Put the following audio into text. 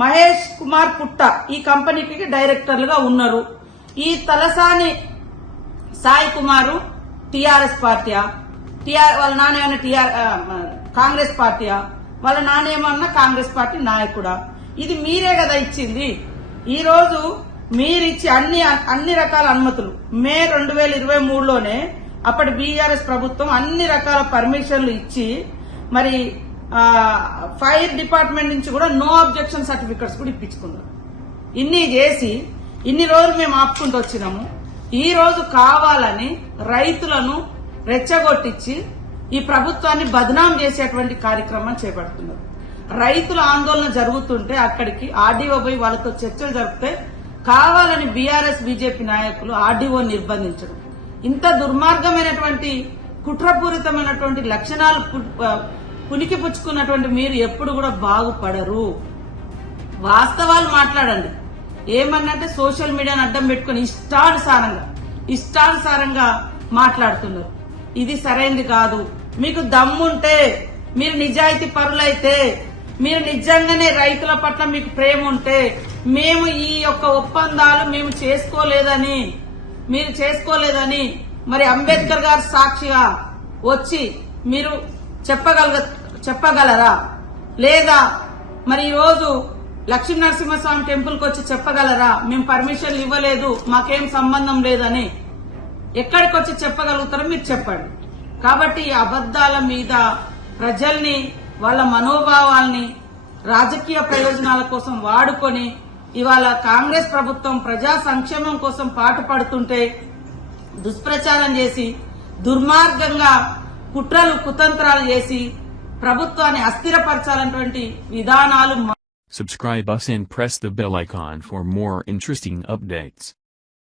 మహేష్ కుమార్ పుట్ట ఈ కంపెనీకి డైరెక్టర్లుగా ఉన్నారు. ఈ తలసాని సాయి కుమారు టిఆర్ఎస్ పార్టీయా, వాళ్ళ నానేమన్నా కాంగ్రెస్ పార్టీయా, వాళ్ళ నానేమన్నా కాంగ్రెస్ పార్టీ నాయకుడా? ఇది మీరే కదా ఇచ్చింది. ఈ రోజు మీరిచ్చి అన్ని రకాల అనుమతులు మే 2023లోనే అప్పటి బీఆర్ఎస్ ప్రభుత్వం అన్ని రకాల పర్మిషన్లు ఇచ్చి మరి ఫైర్ డిపార్ట్మెంట్ నుంచి కూడా నో అబ్జెక్షన్ సర్టిఫికెట్స్ కూడా ఇప్పించుకున్నారు. ఇన్ని చేసి ఇన్ని రోజులు మేము ఆపుకుంటూ వచ్చినాము. ఈ రోజు కావాలని రైతులను రెచ్చగొట్టించి ఈ ప్రభుత్వాన్ని బదనాం చేసేటువంటి కార్యక్రమం చేపడుతున్నారు. రైతుల ఆందోళన జరుగుతుంటే అక్కడికి ఆర్డీఓ పోయి వాళ్ళతో చర్చలు జరిపితే కావాలని బీఆర్ఎస్ బీజేపీ నాయకులు ఆర్డీఓ నిర్బంధించడం, ఇంత దుర్మార్గమైనటువంటి కుట్రపూరితమైనటువంటి లక్షణాలు పునికి పుచ్చుకున్నటువంటి మీరు ఎప్పుడు కూడా బాగుపడరు. వాస్తవాలు మాట్లాడండి. ఏమన్నంటే సోషల్ మీడియాను అడ్డం పెట్టుకుని ఇష్టానుసారంగా మాట్లాడుతున్నారు. ఇది సరైంది కాదు. మీకు దమ్ముంటే, మీరు నిజాయితీ పరులైతే, మీరు నిజంగానే రైతుల పట్ల మీకు ప్రేమ ఉంటే, మేము ఈ యొక్క ఒప్పందాలు మేము చేసుకోలేదని మరి అంబేద్కర్ గారు సాక్షిగా వచ్చి మీరు చెప్పగలరా? లేదా మరి ఈ రోజు లక్ష్మీ నరసింహస్వామి టెంపుల్ కి వచ్చి చెప్పగలరా? మేము పర్మిషన్లు ఇవ్వలేదు, మాకేం సంబంధం లేదని ఎక్కడికి వచ్చి చెప్పగలుగుతారో మీరు చెప్పండి. కాబట్టి ఈ అబద్దాల మీద ప్రజల్ని, వాళ్ళ మనోభావాల్ని రాజకీయ ప్రయోజనాల కోసం వాడుకొని ఇవాళ కాంగ్రెస్ ప్రభుత్వం ప్రజా సంక్షేమం కోసం పాటుపడుతుంటే దుష్ప్రచారం చేసి దుర్మార్గంగా కుట్రలు కుతంత్రాలు చేసి ప్రభుత్వాన్ని అస్థిరపరచాలన్నటువంటి విధానాలు. Subscribe us and press the bell icon for more interesting updates.